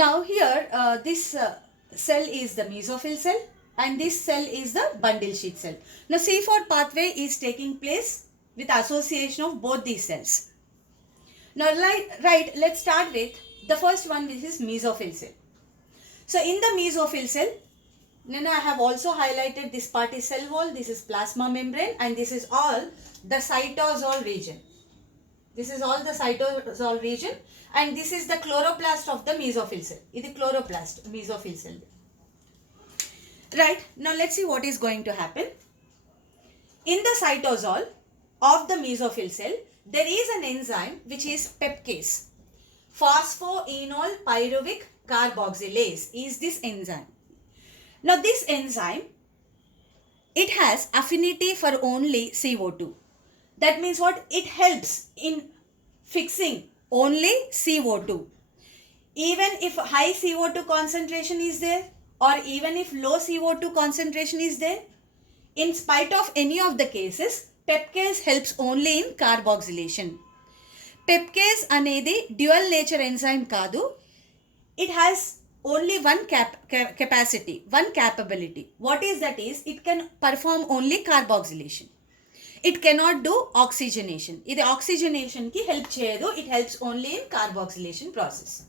Now here this cell is the mesophyll cell and this cell is the bundle sheath cell. Now C4 pathway is taking place with association of both these cells. Now right, let's start with the first one, which is mesophyll cell. So in the mesophyll cell, then I have also highlighted this part is cell wall, this is plasma membrane, and this is all the cytosol region. This is all the cytosol region, and this is the chloroplast of the mesophyll cell. This is chloroplast, mesophyll cell. Right, now let's see what is going to happen. In the cytosol of the mesophyll cell, there is an enzyme which is pepcase. Phosphoenol pyruvic carboxylase is this enzyme. Now this enzyme, it has affinity for only CO2. That means what? It helps in fixing only CO2. Even if high CO2 concentration is there, or even if low CO2 concentration is there, in spite of any of the cases, pepcase helps only in carboxylation. Pepcase anedi dual nature enzyme kaadu. It has only one capacity, one capability. What is that is, it can perform only carboxylation. It cannot do oxygenation. This oxygenation ki help cheyadu. It helps only in carboxylation process.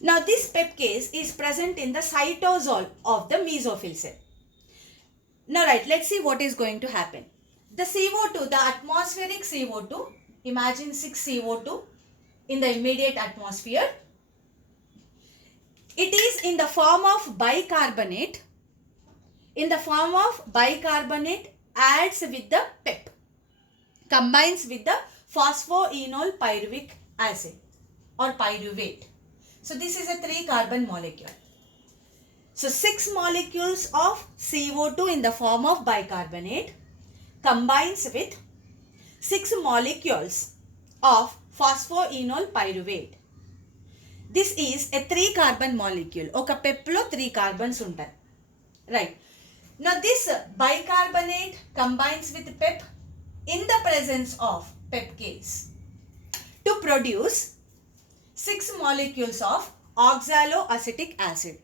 Now this pepcase is present in the cytosol of the mesophyll cell. Now right, let's see what is going to happen. The CO2, the atmospheric CO2, imagine 6 CO2 in the immediate atmosphere. It is in the form of bicarbonate. In the form of bicarbonate adds with the PEP, combines with the phosphoenol pyruvic acid or pyruvate. So this is a 3-carbon molecule. So 6 molecules of CO2 in the form of bicarbonate combines with 6 molecules of phosphoenol pyruvate. This is a 3-carbon molecule. Oka PEP lo 3 carbons untayi. Right. Now this bicarbonate combines with PEP in the presence of pepcase to produce 6 molecules of oxaloacetic acid.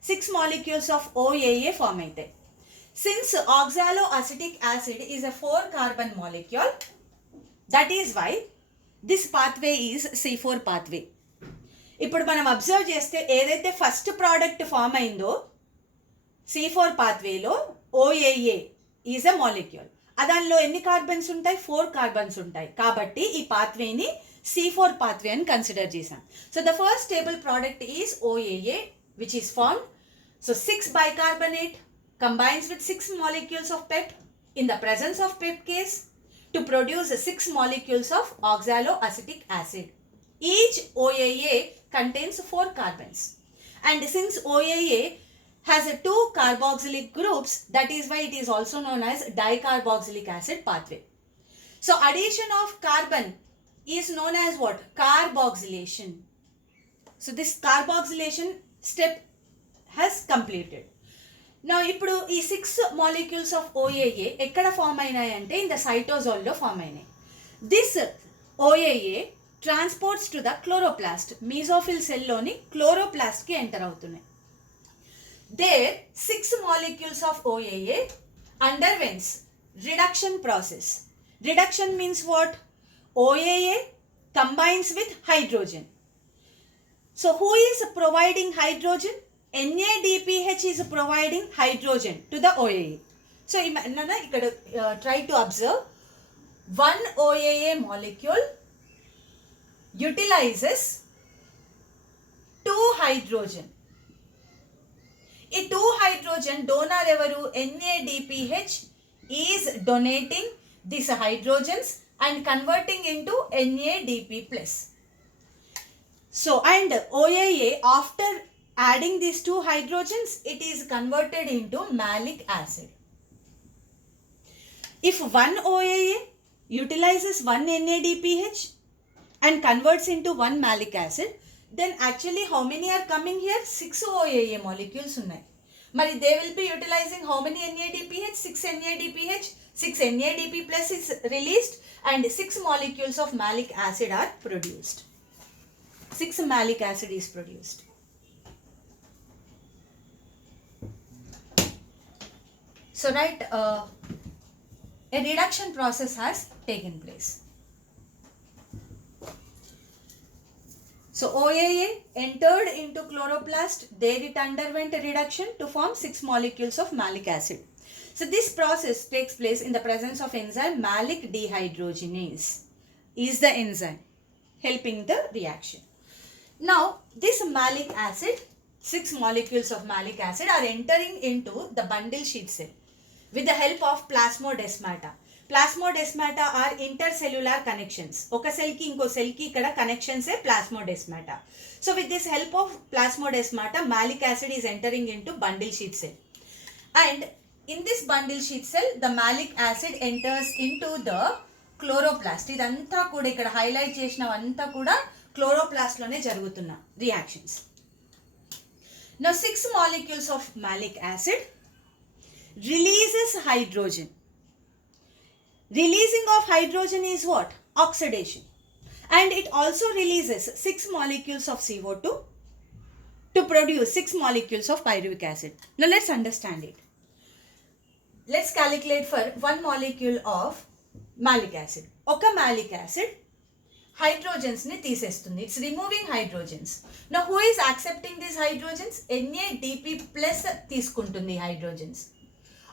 6 molecules of OAA form aitayi. Since oxaloacetic acid is a 4-carbon molecule, that is why this pathway is C4 pathway. ఇప్పుడు మనం observe చేస్తే ఏదైతే first product form అయిందో C4 పాత్వేలో OAA is a molecule. దానిలో ఎన్ని carbons ఉంటాయి? 4 carbons ఉంటాయి. కాబట్టి ఈ పాత్వేని C4 పాత్వే అని కన్సిడర్ చేసాం. So the first stable product is OAA which is formed. So 6 bicarbonate combines with 6 molecules of PEP in the presence of pepcase to produce 6 molecules of oxaloacetic acid. Each OAA contains 4 carbons, and since OAA has 2 carboxylic groups, that is why it is also known as dicarboxylic acid pathway. So addition of carbon is known as what? Carboxylation. So this carboxylation step has completed. Now ఇప్పుడు ఈ 6 molecules of OAA ఎక్కడ form అయినాయి అంటే in the cytosol లో form అయినాయి. This OAA transports to the chloroplast, mesophyll సెల్లోని క్లోరోప్లాస్ట్కి enter అవుతున్నాయి. There 6 molecules of OAA underwent reduction process. Reduction means what? OAA combines with hydrogen. So who is providing hydrogen? NADPH is providing hydrogen to the OAA. So ఇక్కడ try to observe one OAA molecule utilizes 2 hydrogen. ఈ 2 hydrogen donor evaru? NADPH is donating these hydrogens and converting into NADP+. So and OAA, after adding these 2 hydrogens, it is converted into malic acid. If one OAA utilizes 1 NADPH and converts into 1 malic acid, then actually how many are coming here? 6 OAA molecules unnai. Mari they will be utilizing how many NADPH? 6 NADPH. 6 NADP plus is released and 6 molecules of malic acid are produced. 6 malic acid is produced. So right, a reduction process has taken place. So OAA entered into chloroplast, there it underwent a reduction to form 6 molecules of malic acid. So this process takes place in the presence of enzyme malic dehydrogenase is the enzyme helping the reaction. Now this malic acid, 6 molecules of malic acid are entering into the bundle sheath cell with the help of plasmodesmata. Plasmodesmata are intercellular connections. Oka cell ki inko cell ki ikkada connections e plasmodesmata. So with this help of plasmodesmata, malic acid is entering into bundle sheath cell. And in this bundle sheath cell, the malic acid enters into the chloroplast. Idantha kuda ikkada highlight chesinavanta kuda chloroplast lone jarugutunna reactions. Now 6 molecules of malic acid releases hydrogen. Releasing of hydrogen is what? Oxidation. And it also releases 6 molecules of CO2 to produce 6 molecules of pyruvic acid. Now let's understand it. Let's calculate for 1 molecule of malic acid. Oka malic acid hydrogens ni తీసేస్తుంది. It's removing hydrogens. Now who is accepting these hydrogens? NADP plus తీసుకుంటుంది hydrogens.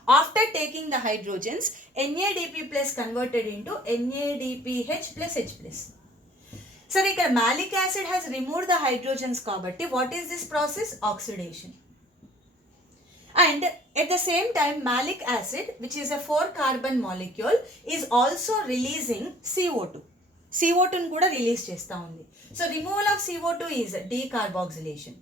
After taking the hydrogens, NADP plus converted into NADPH plus H plus. So, here malic acid has removed the hydrogens kabatti. What is this process? Oxidation. And at the same time, malic acid, which is a 4-carbon molecule, is also releasing CO2. CO2 nu kuda release chesta undi. So, removal of CO2 is decarboxylation.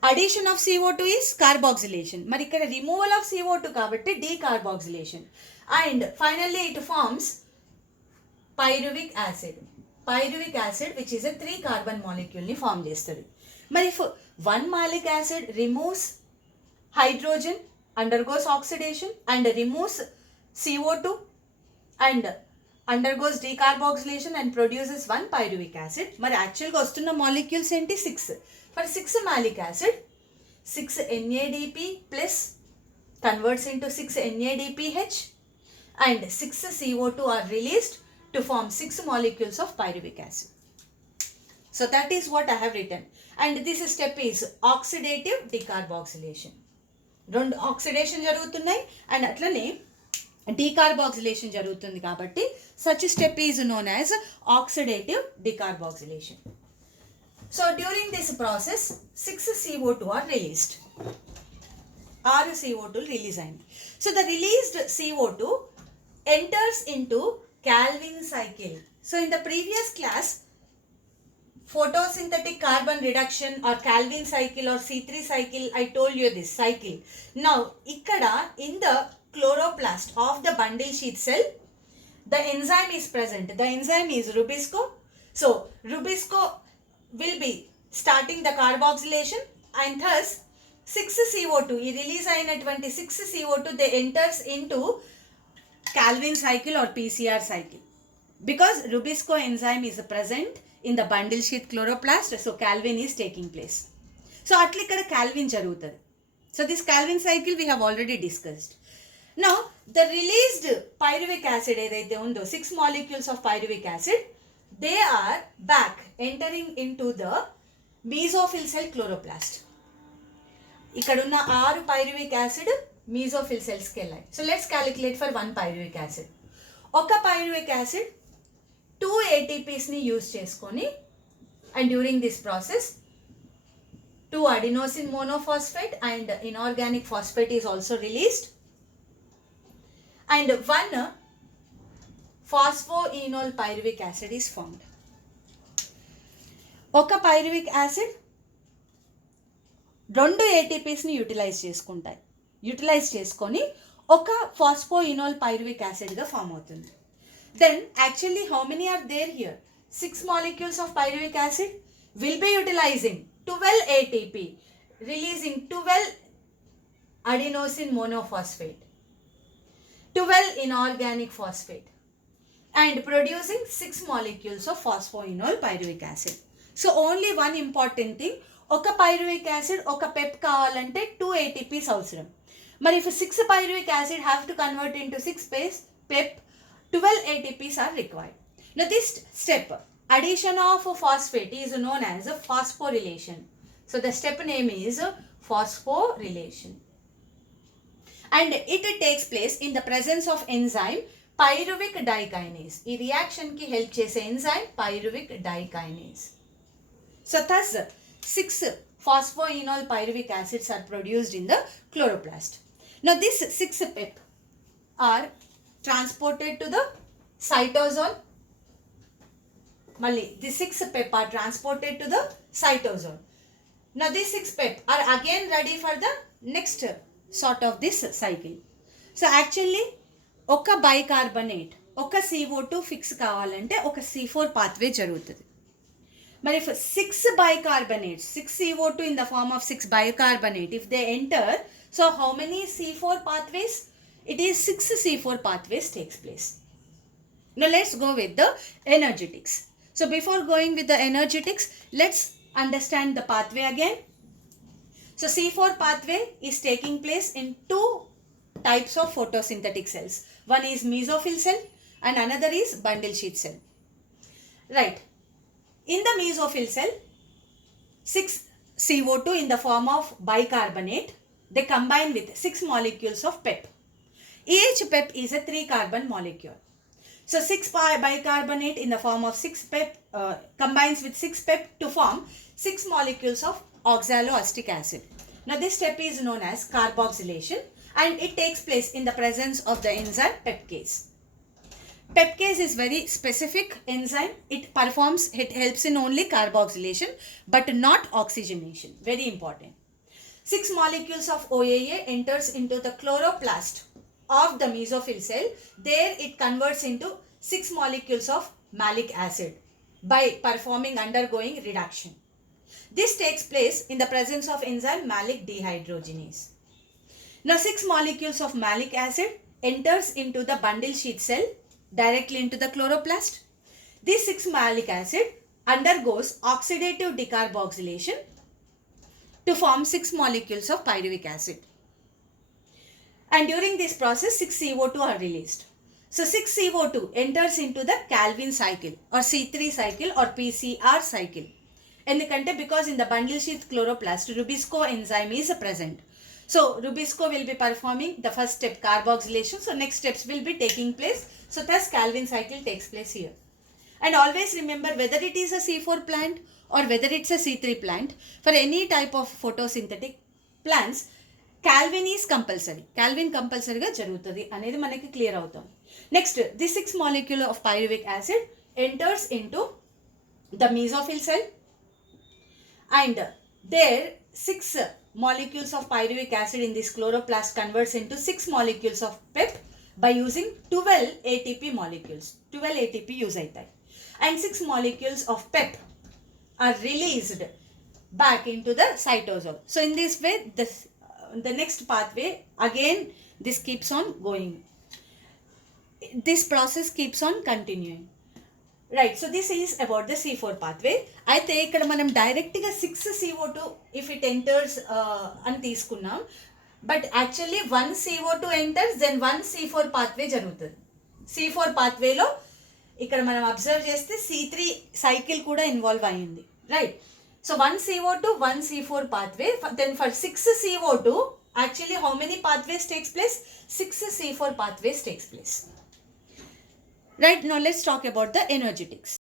Addition of CO2 is carboxylation. Mari ikkada removal of CO2 kabatti decarboxylation. And finally it forms pyruvic acid. Pyruvic acid, which is a 3-carbon molecule ni form chestadi. Mari if 1 malic acid removes hydrogen, undergoes oxidation and removes CO2 and undergoes decarboxylation and produces 1 pyruvic acid. Mari actual ga vastunna molecules enti 6. For 6 malic acid, 6 NADP plus converts into 6 NADPH and 6 CO2 are released to form 6 molecules of pyruvic acid. So that is what I have written. And this step is oxidative decarboxylation. Rendu oxidation jarugutunnai and atlane decarboxylation jarugutundi kabatti such step is known as oxidative decarboxylation. So during this process 6 CO2 are released. 6 CO2 release ayindi. So the released CO2 enters into Calvin cycle. So in the previous class, photosynthetic carbon reduction or Calvin cycle or C3 cycle, I told you this cycle. Now ikkada in the chloroplast of the bundle sheath cell, the enzyme is present. The enzyme is Rubisco. So Rubisco will be starting the carboxylation and thus 6 CO2, ఈ release అయినటువంటి 6 CO2 they enters into Calvin cycle or PCR cycle. Because Rubisco enzyme is present in the bundle sheath chloroplast, so Calvin is taking place. So atli ikkada Calvin jarugutadi. So this Calvin cycle we have already discussed. Now the released pyruvic acid edaithe undo 6 molecules of pyruvic acid, they are back entering into the mesophyll cell chloroplast. Ikkadunna 6 pyruvic acid mesophyll cells ki vellayi. So let's calculate for 1 pyruvic acid. Oka pyruvic acid 2 ATPs ni use cheskoni and during this process 2 adenosine monophosphate and inorganic phosphate is also released and 1 phosphoenol pyruvic acid is formed. Oka pyruvic acid 2 ATPs ni utilize చేసుకుంటాయి. Utilise చేసుకొని ఒక phosphoenol pyruvic acid గా form అవుతుంది. Then actually how many are there here? 6 molecules of pyruvic acid will be utilizing 12 ATP, releasing 12 adenosine monophosphate, 12 inorganic phosphate. and producing 6 molecules of phosphoenol pyruvic acid. So only one important thing, oka pyruvic acid oka pep kavalante 2 ATPs avsaram. But if 6 pyruvic acid have to convert into 6 pep, 12 ATPs are required. Now this step, addition of phosphate, is known as a phosphorylation. So the step name is phosphorylation. And it takes place in the presence of enzyme pyruvic dikinase. ఈ reaction కి help చేసే enzyme pyruvic dikinase. So thus 6 phosphoenol pyruvic acids are produced in the chloroplast. Now these 6 pep are transported to the cytosol. Malli the 6 pep are transported to the cytosol. Now these 6 pep are again ready for the next sort of this cycle. So actually ఒక bicarbonate ఒక CO2 fix కావాలంటే ఒక C4 pathway జరుగుతుంది. మరి if 6 bicarbonates, 6 CO2 in the form of 6 bicarbonate, if they enter, so how many C4 pathways? It is 6 C4 pathways takes place. Now let's go with the energetics. So before going with the energetics, let's understand the pathway again. So C4 pathway is taking place in two types of photosynthetic cells. One is mesophyll cell and another is bundle sheath cell. Right. In the mesophyll cell, 6 CO2 in the form of bicarbonate, they combine with 6 molecules of PEP. Each PEP is a 3 carbon molecule. So 6 bicarbonate in the form of 6 PEP combines with 6 PEP to form 6 molecules of oxaloacetic acid. Now this step is known as carboxylation and it takes place in the presence of the enzyme pepcase. Pepcase is very specific enzyme. It helps in only carboxylation but not oxygenation. Very important. 6 molecules of OAA enters into the chloroplast of the mesophyll cell. There it converts into 6 molecules of malic acid by undergoing reduction. This takes place in the presence of enzyme malic dehydrogenase. Now 6 molecules of malic acid enters into the bundle sheath cell directly into the chloroplast. This 6 malic acid undergoes oxidative decarboxylation to form 6 molecules of pyruvic acid. And during this process 6 CO2 are released. So 6 CO2 enters into the Calvin cycle or C3 cycle or PCR cycle. ఎందుకంటే because in the bundle sheath chloroplast Rubisco enzyme is present. So Rubisco will be performing the first step, carboxylation. So next steps will be taking place. So thus Calvin cycle takes place here. And always remember, whether it is a C4 plant or whether it's a C3 plant, for any type of photosynthetic plants, Calvin is compulsory. Calvin compulsory ga jarugutadi anedi manaki clear avutam. Next, this 6 molecule of pyruvic acid enters into the mesophyll cell and there 6 molecules of pyruvic acid in this chloroplast converts into 6 molecules of PEP by using 12 ATP molecules. 12 ATP use aitayi. And 6 molecules of PEP are released back into the cytosol. So in this way, the next pathway, again this keeps on going. This process keeps on continuing. Right, so this is about the C4 pathway. అయితే ఇక్కడ మనం డైరెక్ట్గా 6 CO2 if it enters అని తీసుకున్నాం. But actually 1 CO2 enters, then 1 C4 pathway జరుగుతుంది. C4 pathwayలో ఇక్కడ మనం observe చేస్తే C3 cycle కూడా ఇన్వాల్వ్ అయ్యింది. Right, so 1 CO2, 1 C4 pathway. Then for 6 CO2, actually how many pathways takes place? 6 C4 pathways takes place. Right, now let's talk about the energetics.